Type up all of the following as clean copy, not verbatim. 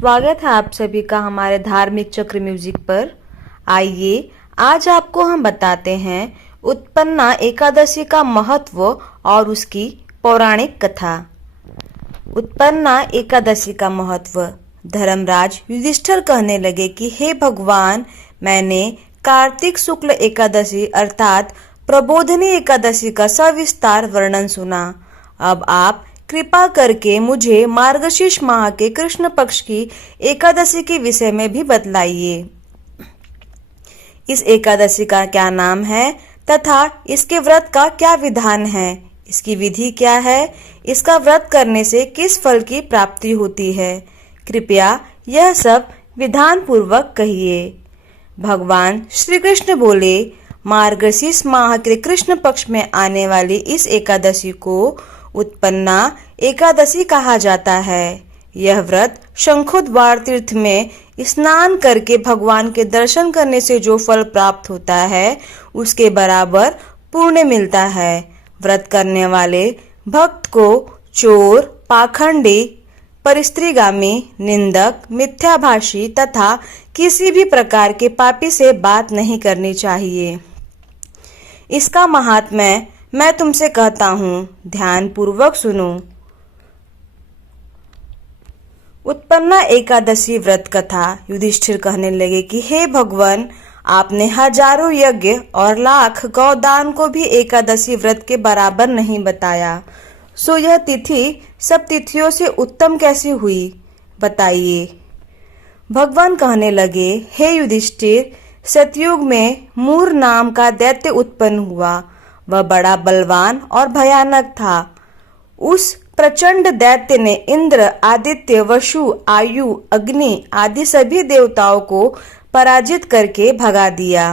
स्वागत है आप सभी का हमारे धार्मिक चक्र म्यूजिक पर। आइए आज आपको हम बताते हैं उत्पन्ना एकादशी का महत्व और उसकी पौराणिक कथा। उत्पन्ना एकादशी का महत्व। धर्मराज युधिष्ठिर कहने लगे कि हे भगवान, मैंने कार्तिक शुक्ल एकादशी अर्थात प्रबोधिनी एकादशी का सविस्तार वर्णन सुना। अब आप कृपा करके मुझे मार्गशीर्ष माह के कृष्ण पक्ष की एकादशी के विषय में भी बतलाइए। इस एकादशी का क्या नाम है तथा इसके व्रत का क्या विधान है, इसकी विधि क्या है, इसका व्रत करने से किस फल की प्राप्ति होती है, कृपया यह सब विधान पूर्वक कहिए। भगवान श्री कृष्ण बोले, मार्गशीर्ष माह के कृष्ण पक्ष में आने वाली इस एकादशी को उत्पन्ना एकादशी कहा जाता है। यह व्रत शंखोद्वार तीर्थ में स्नान करके भगवान के दर्शन करने से जो फल प्राप्त होता है उसके बराबर पुण्य मिलता है। व्रत करने वाले भक्त को चोर, पाखंडी, परिस्त्रीगामी, निंदक, मिथ्याभाषी तथा किसी भी प्रकार के पापी से बात नहीं करनी चाहिए। इसका महात्म्य मैं तुमसे कहता हूँ, ध्यान पूर्वक सुनो। उत्पन्ना एकादशी व्रत कथा। युधिष्ठिर कहने लगे कि हे भगवान, आपने हजारों यज्ञ और लाख गौदान को भी एकादशी व्रत के बराबर नहीं बताया, सो यह तिथि सब तिथियों से उत्तम कैसी हुई, बताइए। भगवान कहने लगे, हे युधिष्ठिर, सतयुग में मूर नाम का दैत्य उत्पन्न हुआ। वह बड़ा बलवान और भयानक था। उस प्रचंड दैत्य ने इंद्र, आदित्य, वसु, आयु, अग्नि आदि सभी देवताओं को पराजित करके भगा दिया।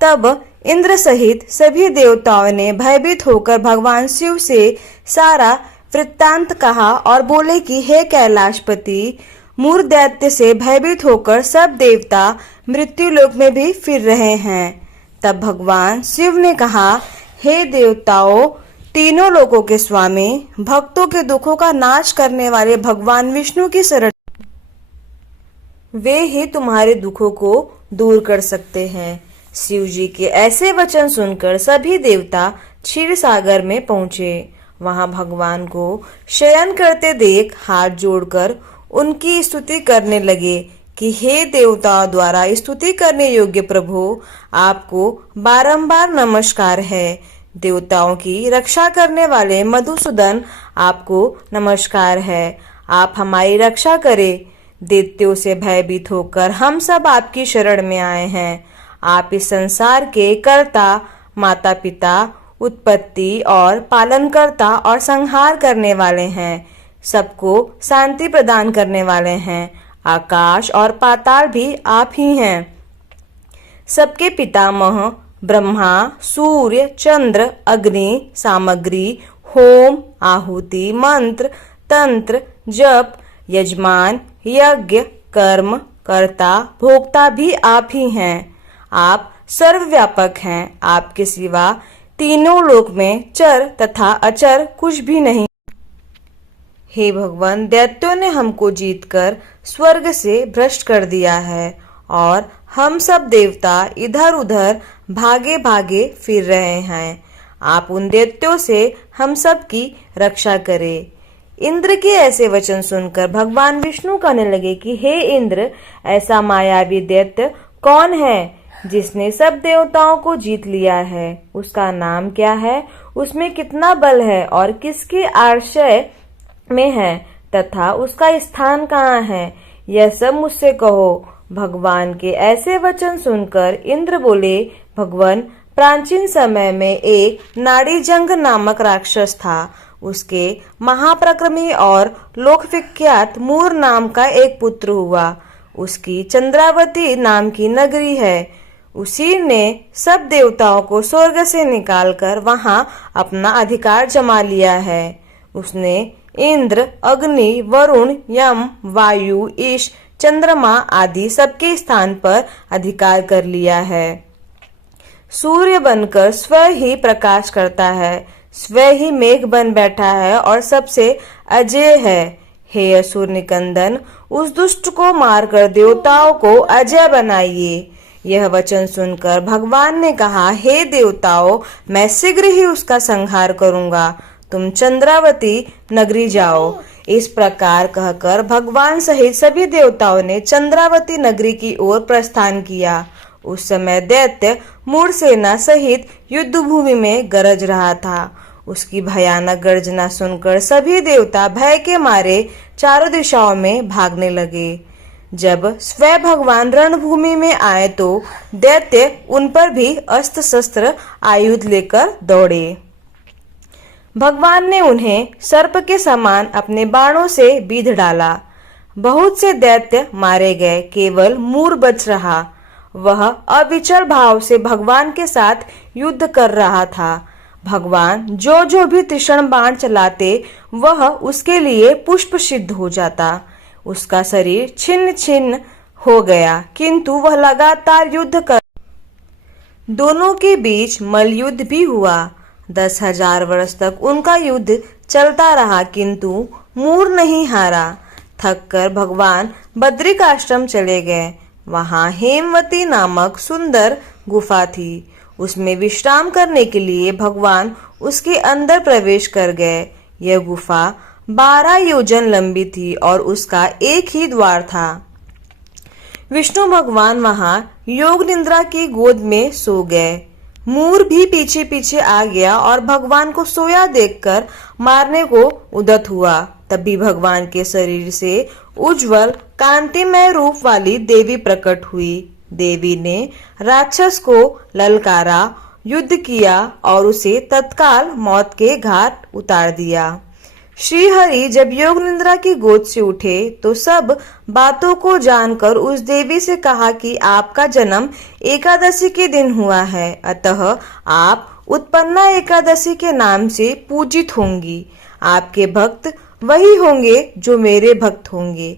तब इंद्र सहित सभी देवताओं ने भयभीत होकर भगवान शिव से सारा वृत्तांत कहा और बोले कि हे कैलाशपति, मूर दैत्य से भयभीत होकर सब देवता मृत्युलोक में भी फिर रहे हैं। तब भगवान शिव ने कहा, हे देवताओं, तीनों लोकों के स्वामी, भक्तों के दुखों का नाश करने वाले भगवान विष्णु की शरण, वे ही तुम्हारे दुखों को दूर कर सकते हैं। शिव जी के ऐसे वचन सुनकर सभी देवता क्षीर सागर में पहुंचे। वहां भगवान को शयन करते देख हाथ जोड़कर उनकी स्तुति करने लगे कि हे देवताओं द्वारा स्तुति करने योग्य प्रभु, आपको बारंबार नमस्कार है। देवताओं की रक्षा करने वाले मधुसूदन, आपको नमस्कार है। आप हमारी रक्षा करें। दैत्यों से भयभीत होकर हम सब आपकी शरण में आए हैं। आप इस संसार के कर्ता, माता पिता, उत्पत्ति और पालनकर्ता और संहार करने वाले हैं। सबको शांति प्रदान करने वाले हैं। आकाश और पाताल भी आप ही हैं। सबके पितामह ब्रह्मा, सूर्य, चंद्र, अग्नि, सामग्री, होम, आहुति, मंत्र, तंत्र, जप, यजमान, यज्ञ, कर्म, कर्ता, भोक्ता भी आप ही हैं। आप सर्वव्यापक हैं। आपके सिवा तीनों लोक में चर तथा अचर कुछ भी नहीं। हे भगवान, दैत्यों ने हमको जीतकर स्वर्ग से भ्रष्ट कर दिया है और हम सब देवता इधर उधर भागे भागे फिर रहे हैं। आप उन दैत्यों से हम सब की रक्षा करें। इंद्र के ऐसे वचन सुनकर भगवान विष्णु कहने लगे कि हे इंद्र, ऐसा मायावी दैत्य कौन है जिसने सब देवताओं को जीत लिया है? उसका नाम क्या है? उसमें कितना बल है और किसके आश्रय में है तथा उसका स्थान कहाँ है? यह सब मुझसे कहो। भगवान के ऐसे वचन सुनकर इंद्र बोले, भगवान, प्राचीन समय में एक नाड़ीजंग नामक राक्षस था। उसके महाप्रक्रमी और लोकविख्यात मूर नाम का एक पुत्र हुआ। उसकी चंद्रावती नाम की नगरी है। उसी ने सब देवताओं को स्वर्ग से निकालकर वहां अपना अधिकार जमा लिया है। उसने इंद्र, अग्नि, वरुण, यम, वायु, ईश, चंद्रमा आदि सबके स्थान पर अधिकार कर लिया है। सूर्य बनकर स्वयं ही प्रकाश करता है, स्वयं ही मेघ बन बैठा है और सबसे अजेय है। हे असुर निकंदन, उस दुष्ट को मारकर देवताओं को अजय बनाइए। यह वचन सुनकर भगवान ने कहा, हे देवताओं, मैं शीघ्र ही उसका संहार करूंगा, तुम चंद्रावती नगरी जाओ। इस प्रकार कहकर भगवान सहित सभी देवताओं ने चंद्रावती नगरी की ओर प्रस्थान किया। उस समय दैत्य मूढ़ सेना सहित युद्ध भूमि में गरज रहा था। उसकी भयानक गर्जना सुनकर सभी देवता भय के मारे चारों दिशाओं में भागने लगे। जब स्वयं भगवान रणभूमि में आए तो दैत्य उन पर भी अस्त्र शस्त्र आयुध लेकर दौड़े। भगवान ने उन्हें सर्प के समान अपने बाणों से बीध डाला। बहुत से दैत्य मारे गए, केवल मूढ़ बच रहा। वह अविचल भाव से भगवान के साथ युद्ध कर रहा था। भगवान जो जो भी तीक्ष्ण बाण चलाते वह उसके लिए पुष्प सिद्ध हो जाता। उसका शरीर छिन्न छिन्न हो गया, किंतु वह लगातार युद्ध कर। दोनों के बीच मल्लयुद्ध भी हुआ। 10,000 वर्ष तक उनका युद्ध चलता रहा, किंतु मूढ़ नहीं हारा। थककर भगवान बद्रिक आश्रम चले गए। वहां हेमवती नामक सुंदर गुफा थी। उसमें विश्राम करने के लिए भगवान उसके अंदर प्रवेश कर गए। यह गुफा 12 योजन लंबी थी और उसका एक ही द्वार था। विष्णु भगवान वहां योग निद्रा की गोद में सो गए। मूढ़ भी पीछे पीछे आ गया और भगवान को सोया देखकर मारने को उद्यत हुआ। तभी भगवान के शरीर से उज्जवल कांतिमय रूप वाली देवी प्रकट हुई। देवी ने राक्षस को ललकारा, युद्ध किया और उसे तत्काल मौत के घाट उतार दिया। श्री हरि जब योग निद्रा की गोद से उठे तो सब बातों को जानकर उस देवी से कहा कि आपका जन्म एकादशी के दिन हुआ है, अतः आप उत्पन्ना एकादशी के नाम से पूजित होंगी। आपके भक्त वही होंगे जो मेरे भक्त होंगे।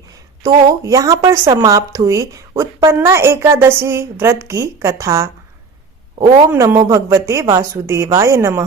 तो यहाँ पर समाप्त हुई उत्पन्ना एकादशी व्रत की कथा। ओम नमो भगवते वासुदेवाय नमः।